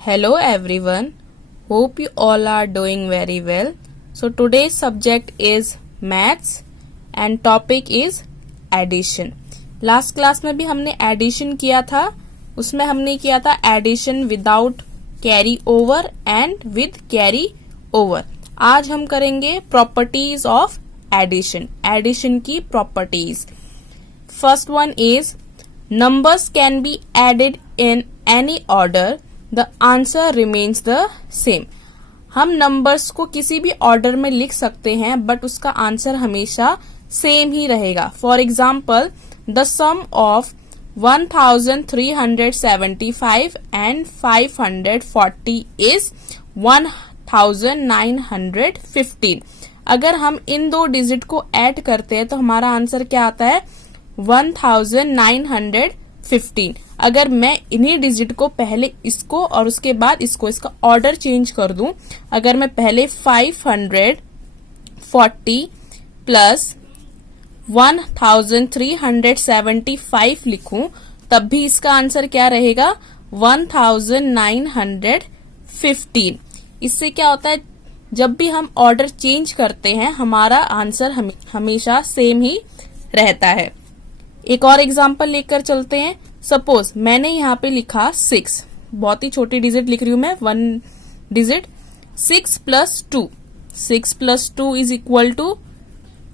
Hello everyone. Hope you all are doing very well. So today's subject is maths and topic is addition. Last class में भी हमने addition किया था. उसमें हमने किया था addition without carry over and with carry over. आज हम करेंगे प्रॉपर्टीज ऑफ एडिशन. एडिशन की properties. First one is numbers can be added in any order, the answer remains the same. हम नंबर्स को किसी भी ऑर्डर में लिख सकते हैं बट उसका आंसर हमेशा सेम ही रहेगा. For example the sum of 1375 and 540 is 1915. अगर हम इन दो डिजिट को ऐड करते हैं तो हमारा आंसर क्या आता है 1915. अगर मैं इन्हीं डिजिट को पहले इसको और उसके बाद इसको इसका ऑर्डर चेंज कर दूं, अगर मैं पहले 540 प्लस 1375 लिखूं तब भी इसका आंसर क्या रहेगा 1915. इससे क्या होता है जब भी हम ऑर्डर चेंज करते हैं हमारा आंसर हमेशा सेम ही रहता है. एक और एग्जाम्पल लेकर चलते हैं. सपोज मैंने यहाँ पे लिखा 6. बहुत ही छोटी डिजिट लिख रही हूं मैं, 1 digit. 6 plus 2. 6 plus 2 is equal to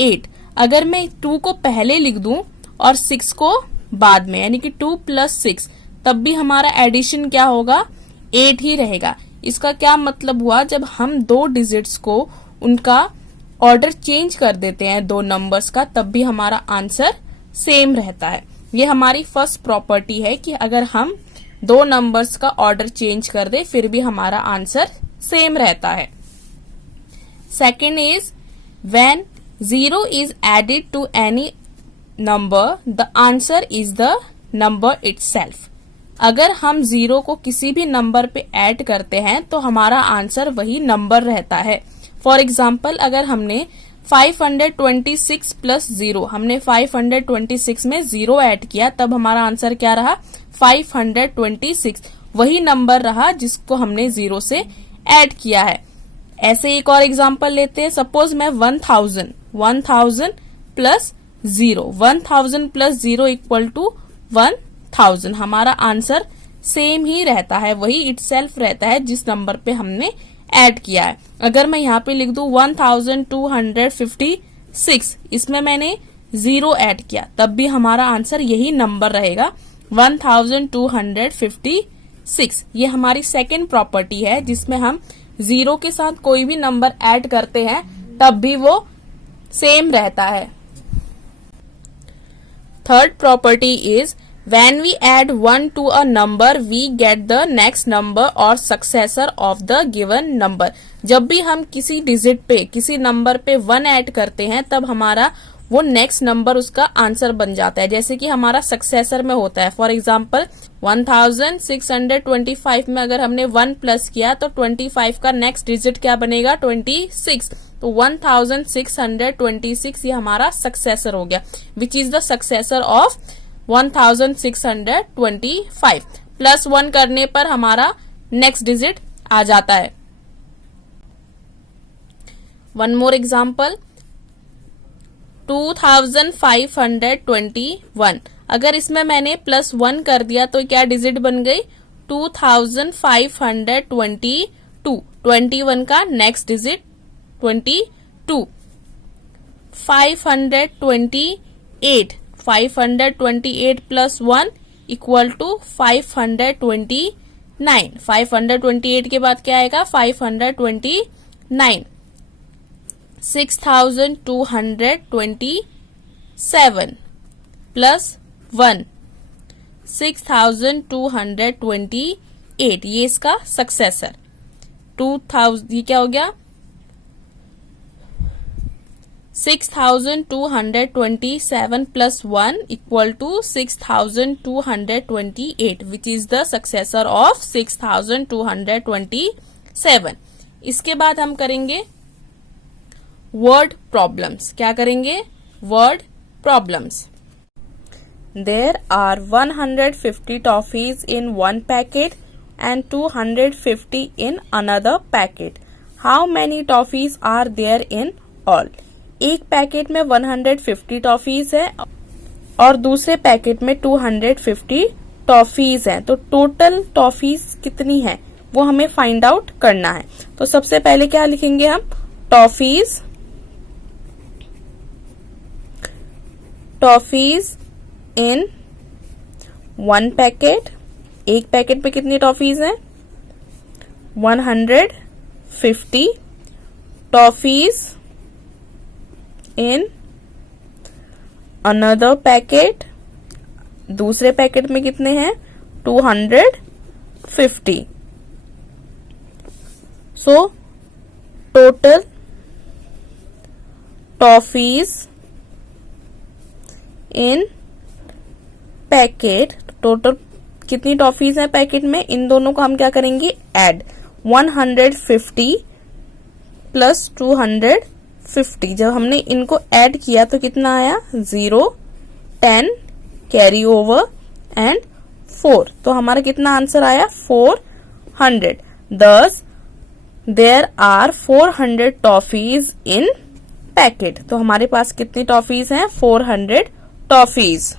8. अगर मैं 2 को पहले लिख दूं और 6 को बाद में, यानी कि 2 प्लस 6, तब भी हमारा एडिशन क्या होगा 8 ही रहेगा. इसका क्या मतलब हुआ, जब हम दो डिजिट्स को उनका ऑर्डर चेंज कर देते हैं दो नंबर्स का, तब भी हमारा आंसर सेम रहता है. ये हमारी फर्स्ट प्रॉपर्टी है कि अगर हम दो नंबर्स का ऑर्डर चेंज कर दे फिर भी हमारा आंसर सेम रहता है. Second is when 0 is added to any number the answer is the number itself. अगर हम 0 को किसी भी नंबर पे ऐड करते हैं तो हमारा आंसर वही नंबर रहता है. फॉर एग्जाम्पल अगर हमने 526 प्लस 0, हमने 526 में 0 ऐड किया तब हमारा आंसर क्या रहा 526. वही नंबर रहा जिसको हमने 0 से ऐड किया है. ऐसे एक और एग्जांपल लेते हैं. सपोज मैं 1000 प्लस 0, 1000 प्लस 0 इक्वल टू 1000. हमारा आंसर सेम ही रहता है, वही इटसेल्फ रहता है जिस नंबर पे हमने ऐड किया है. अगर मैं यहाँ पे लिख दूं 1256, इसमें मैंने 0 ऐड किया तब भी हमारा आंसर यही नंबर रहेगा 1256. ये हमारी सेकेंड प्रॉपर्टी है जिसमें हम 0 के साथ कोई भी नंबर ऐड करते हैं तब भी वो सेम रहता है. Third property is when we add 1 to a number we get the next number or successor of the given number. जब भी हम किसी डिजिट पे किसी नंबर पे 1 ऐड करते हैं तब हमारा वो नेक्स्ट नंबर उसका आंसर बन जाता है, जैसे कि हमारा सक्सेसर में होता है. फॉर एग्जाम्पल 1625 में अगर हमने 1 प्लस किया तो 25 का नेक्स्ट डिजिट क्या बनेगा 26. तो 1626 ये हमारा सक्सेसर हो गया, which is the successor of 1625. Plus 1 करने पर हमारा नेक्स्ट डिजिट आ जाता है. One more example 2521. अगर इसमें मैंने प्लस 1 कर दिया तो क्या डिजिट बन गई 2522. 21 का next digit 22. 528 plus 1 equal to 529. 528 के बाद क्या आएगा 529. 6227 प्लस 1 6228, ये इसका सक्सेसर. 2000 ये क्या हो गया 6227 plus 1 equal to 6228, which is the successor of 6227. इसके बाद हम करेंगे वर्ड प्रॉब्लम्स. क्या करेंगे word problems. There are 150 toffees in one packet. and 250 in another packet. How many toffees are there in all? एक पैकेट में 150 टॉफीज है और दूसरे पैकेट में 250 टॉफीज हैं, तो टोटल टॉफीज कितनी है वो हमें फाइंड आउट करना है। तो सबसे पहले क्या लिखेंगे हम, टॉफीज इन वन पैकेट। एक पैकेट में कितनी टॉफीज हैं, 150 टॉफीज इन अनदर पैकेट। दूसरे पैकेट में कितने हैं, 250। सो टोटल टॉफीज इन पैकेट, टोटल कितनी टॉफीज हैं पैकेट में, इन दोनों को हम क्या करेंगे, ऐड। 150 प्लस 250, जब हमने इनको ऐड किया तो कितना आया, 0, 10 कैरी ओवर एंड 4, तो हमारा कितना आंसर आया, 400। Thus there are 400 toffees in packet. तो हमारे पास कितनी टॉफीज हैं, 400 टॉफीज।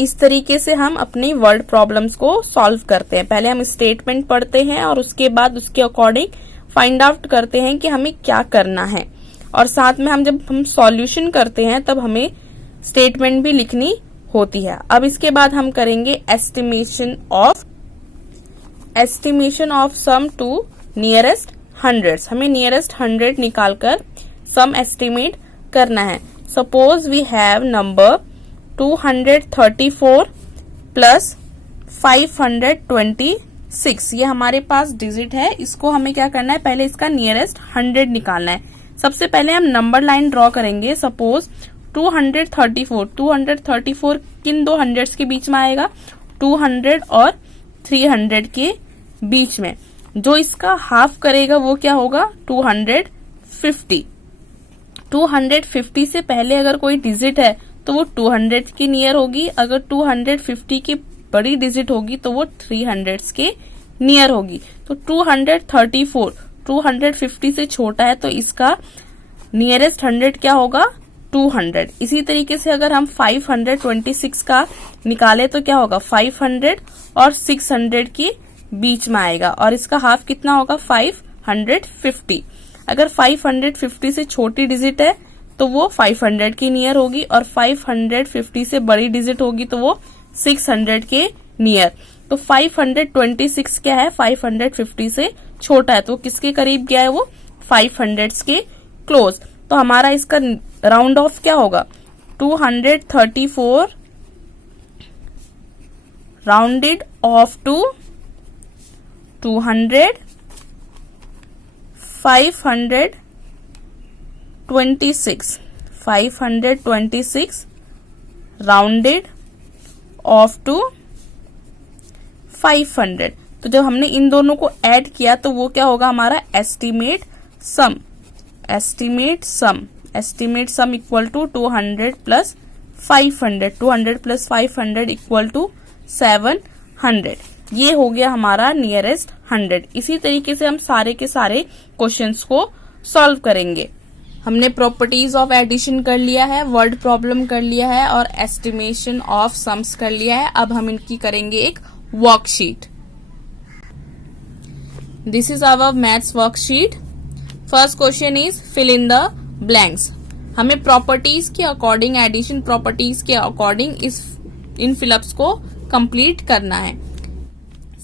इस तरीके से हम अपनी वर्ड प्रॉब्लम्स को सॉल्व करते हैं। पहले हम स्टेटमेंट पढ़ते हैं और उसके बाद उसके अकॉर्डिंग फाइंड आउट करते हैं कि हमें क्या करना है, और साथ में जब हम सॉल्यूशन करते हैं तब हमें स्टेटमेंट भी लिखनी होती है। अब इसके बाद हम करेंगे estimation of sum to nearest hundreds. हमें नियरेस्ट 100 निकालकर सम एस्टिमेट करना है। Suppose we have number 234 plus 526, ये हमारे पास डिजिट है। इसको हमें क्या करना है, पहले इसका नियरेस्ट 100 निकालना है। सबसे पहले हम नंबर लाइन ड्रॉ करेंगे। सपोज 234 किन दो हंड्रेड्स के बीच में आएगा, 200 और 300 के बीच में। जो इसका हाफ करेगा वो क्या होगा, 250। 250 से पहले अगर कोई डिजिट है तो वो 200 के नियर होगी, अगर 250 की बड़ी डिजिट होगी तो वो 300 के नियर होगी। तो 234 250 से छोटा है तो इसका नियरेस्ट 100 क्या होगा, 200। इसी तरीके से अगर हम 526 का निकाले तो क्या होगा, 500 और 600 के बीच में आएगा, और इसका हाफ कितना होगा, 550। अगर 550 से छोटी डिजिट है तो वो 500 की नियर होगी, और 550 से बड़ी डिजिट होगी तो वो 600 के नियर। तो 526 क्या है, 550 से छोटा है, तो किसके करीब गया है वो, 500 के क्लोज। तो हमारा इसका राउंड ऑफ क्या होगा, 234 rounded off to 200, 526 rounded off to 500। तो जब हमने इन दोनों को ऐड किया तो वो क्या होगा, हमारा estimate sum equal to 200 plus 500, 200 plus 500 equal to 700। ये हो गया हमारा नियरेस्ट 100। इसी तरीके से हम सारे के सारे क्वेश्चंस को सॉल्व करेंगे। हमने प्रॉपर्टीज ऑफ एडिशन कर लिया है, वर्ड प्रॉब्लम कर लिया है और एस्टिमेशन ऑफ सम्स कर लिया है। अब हम इनकी करेंगे एक worksheet. This is our maths worksheet. First question is fill in the blanks. हमें प्रॉपर्टीज के अकॉर्डिंग, एडिशन प्रॉपर्टीज के अकॉर्डिंग इन फिलअप्स को कंप्लीट करना है।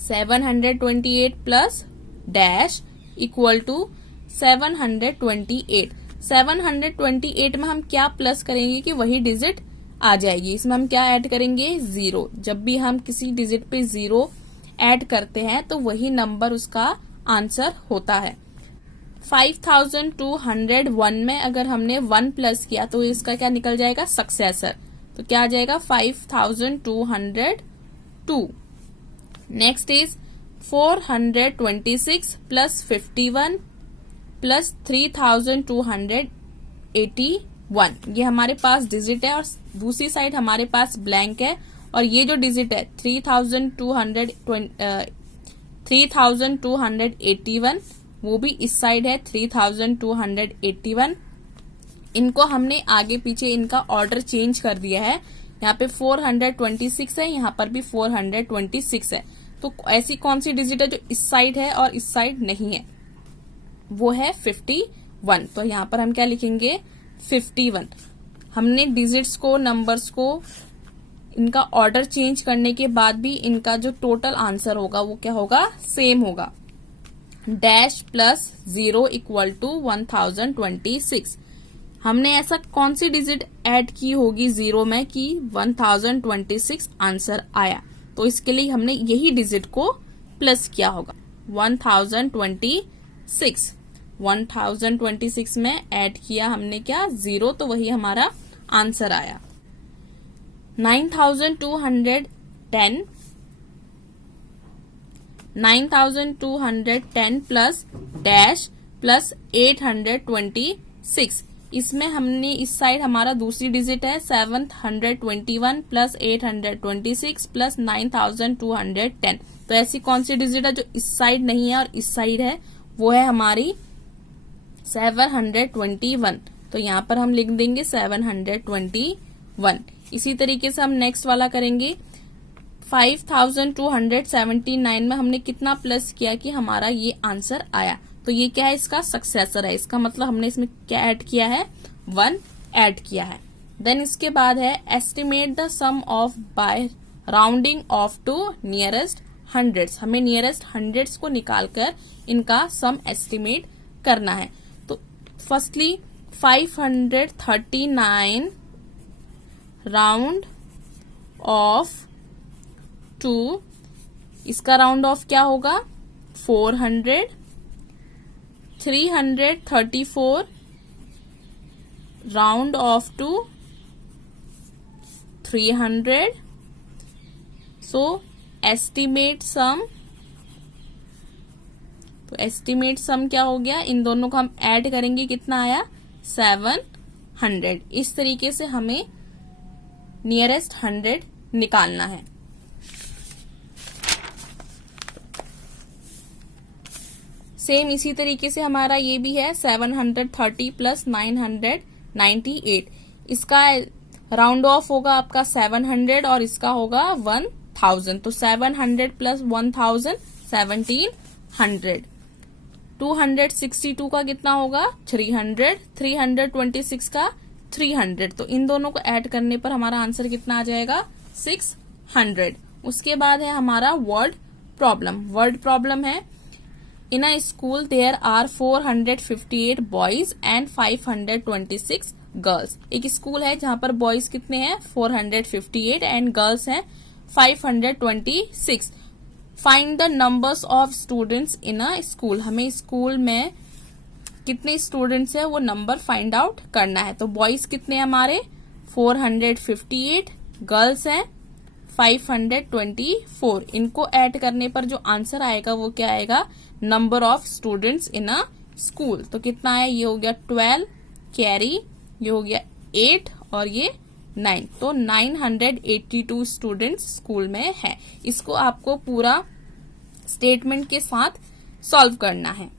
728 प्लस डैश इक्वल टू 728। 728 में हम क्या प्लस करेंगे कि वही डिजिट आ जाएगी। इसमें हम क्या ऐड करेंगे, 0। जब भी हम किसी डिजिट पे 0 ऐड करते हैं तो वही नंबर उसका आंसर होता है। 5201 में अगर हमने 1 प्लस किया तो इसका क्या निकल जाएगा, सक्सेसर। तो क्या आ जाएगा, 5202। Next is 426 plus 51 plus 3281। ये हमारे पास डिजिट है और दूसरी साइड हमारे पास ब्लैंक है और ये जो डिजिट है 3281 वो भी इस साइड है 3281। इनको हमने आगे पीछे इनका ऑर्डर चेंज कर दिया है। यहाँ पे 426 है, यहाँ पर भी 426 है। तो ऐसी कौन सी डिजिट है जो इस साइड है और इस साइड नहीं है? वो है 51। तो यहाँ पर हम क्या लिखेंगे? 51। हमने डिजिट्स को, नंबर्स को, इनका ऑर्डर चेंज करने के बाद भी इनका जो टोटल आंसर होगा वो क्या होगा? सेम होगा। Dash plus 0 equal to 1026। हमने ऐसा कौन सी डिजिट ऐड की होगी 0 में कि 1026 आंसर आया? तो इसके लिए हमने यही डिजिट को प्लस किया होगा। 1026 में ऐड किया हमने क्या? 0, तो वही हमारा आंसर आया। 9210 प्लस डैश प्लस 826। इसमें हमने इस साइड हमारा दूसरी डिजिट है 721 प्लस 826 प्लस 9210। तो ऐसी कौन सी डिजिट है जो इस साइड नहीं है और इस साइड है? वो है हमारी 721। तो यहाँ पर हम लिख देंगे 721। इसी तरीके से हम नेक्स्ट वाला करेंगे। 5279 में हमने कितना प्लस किया कि हमारा ये आंसर आया? तो ये क्या है? इसका सक्सेसर है। इसका मतलब हमने इसमें क्या ऐड किया है? 1 ऐड किया है। देन इसके बाद है estimate the sum of by rounding off to nearest hundreds. हमें नियरेस्ट हंड्रेड्स को निकालकर इनका सम एस्टिमेट करना है। तो फर्स्टली 539 राउंड ऑफ टू, इसका राउंड ऑफ क्या होगा? 400। 334 round off to 300। So estimate sum, तो एस्टिमेट सम क्या हो गया? इन दोनों को हम ऐड करेंगे, कितना आया? 700। इस तरीके से हमें नियरेस्ट 100 निकालना है। सेम इसी तरीके से हमारा ये भी है 730 प्लस 998। इसका राउंड ऑफ होगा आपका 700 और इसका होगा 1000। तो 700 प्लस 1000 1700। 262 का कितना होगा? 300। 326 का 300। तो इन दोनों को ऐड करने पर हमारा आंसर कितना आ जाएगा? 600। उसके बाद है हमारा वर्ड प्रॉब्लम। वर्ड प्रॉब्लम है in a school there are 458 boys and 526 girls. एक स्कूल है जहां पर बॉयज कितने हैं? 458 एंड गर्ल्स हैं 526। Find the numbers of students in a school. हमें स्कूल में कितने स्टूडेंट्स हैं वो नंबर फाइंड आउट करना है। तो बॉयज कितने हैं हमारे? 458, गर्ल्स हैं 524। इनको ऐड करने पर जो आंसर आएगा वो क्या आएगा? Number of students in a school. तो कितना है? ये हो गया 12 कैरी, ये हो गया 8 और ये 9। तो 982 स्टूडेंट्स स्कूल में है। इसको आपको पूरा स्टेटमेंट के साथ सॉल्व करना है।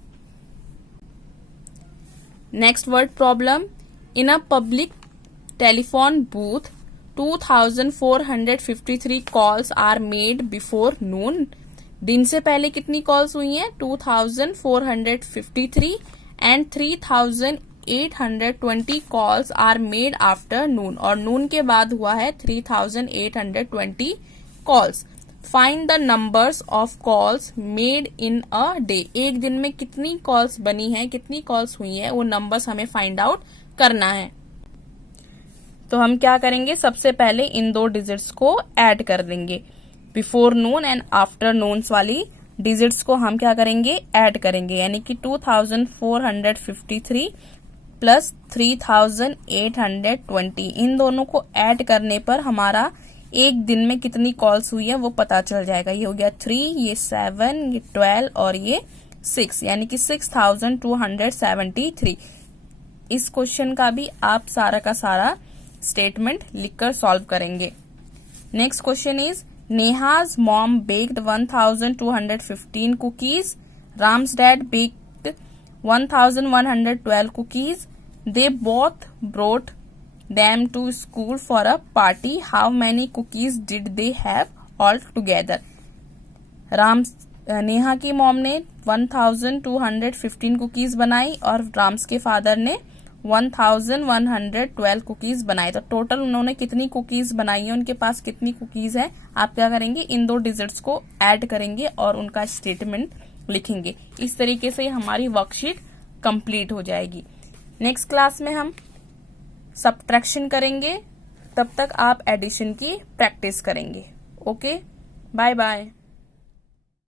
Next word problem. In a public telephone booth 2453 calls are made before noon. दिन से पहले कितनी कॉल्स हुई हैं? 2453 and 3820 calls are made after noon. और नून के बाद हुआ है 3820 calls. Find the numbers of calls made in a day. एक दिन में कितनी कॉल्स बनी है, कितनी कॉल्स हुई है, वो नंबर्स हमें फाइंड आउट करना है। तो हम क्या करेंगे? सबसे पहले इन दो डिजिट्स को ऐड कर देंगे। Before Noon and after Nunes वाली डिजिट्स को हम क्या करेंगे? ऐड करेंगे। यानी कि 2453 प्लस 3820, इन दोनों को ऐड करने पर हमारा एक दिन में कितनी कॉल्स हुई है वो पता चल जाएगा। ये हो गया 3, ये 7, ये 12 और ये 6, यानी कि 6273। इस क्वेश्चन का भी आप सारा का सारा स्टेटमेंट लिखकर सॉल्व करेंगे। Next question is Neha's mom baked 1215 cookies. Ram's dad baked 1112 cookies. They both brought them to school for a party. How many cookies did they have all together? Neha की मॉम ने 1215 कुकीज बनाई और राम्स के father ने 1112 cookies बनाई। तो total उन्होंने कितनी कुकीज बनाई है, उनके पास कितनी कुकीज है, आप क्या करेंगे, इन दो डिजिट्स को ऐड करेंगे और उनका स्टेटमेंट लिखेंगे। इस तरीके से हमारी वर्कशीट कंप्लीट हो जाएगी। नेक्स्ट क्लास में हम सब्ट्रैक्शन करेंगे, तब तक आप एडिशन की प्रैक्टिस करेंगे। Okay, bye bye.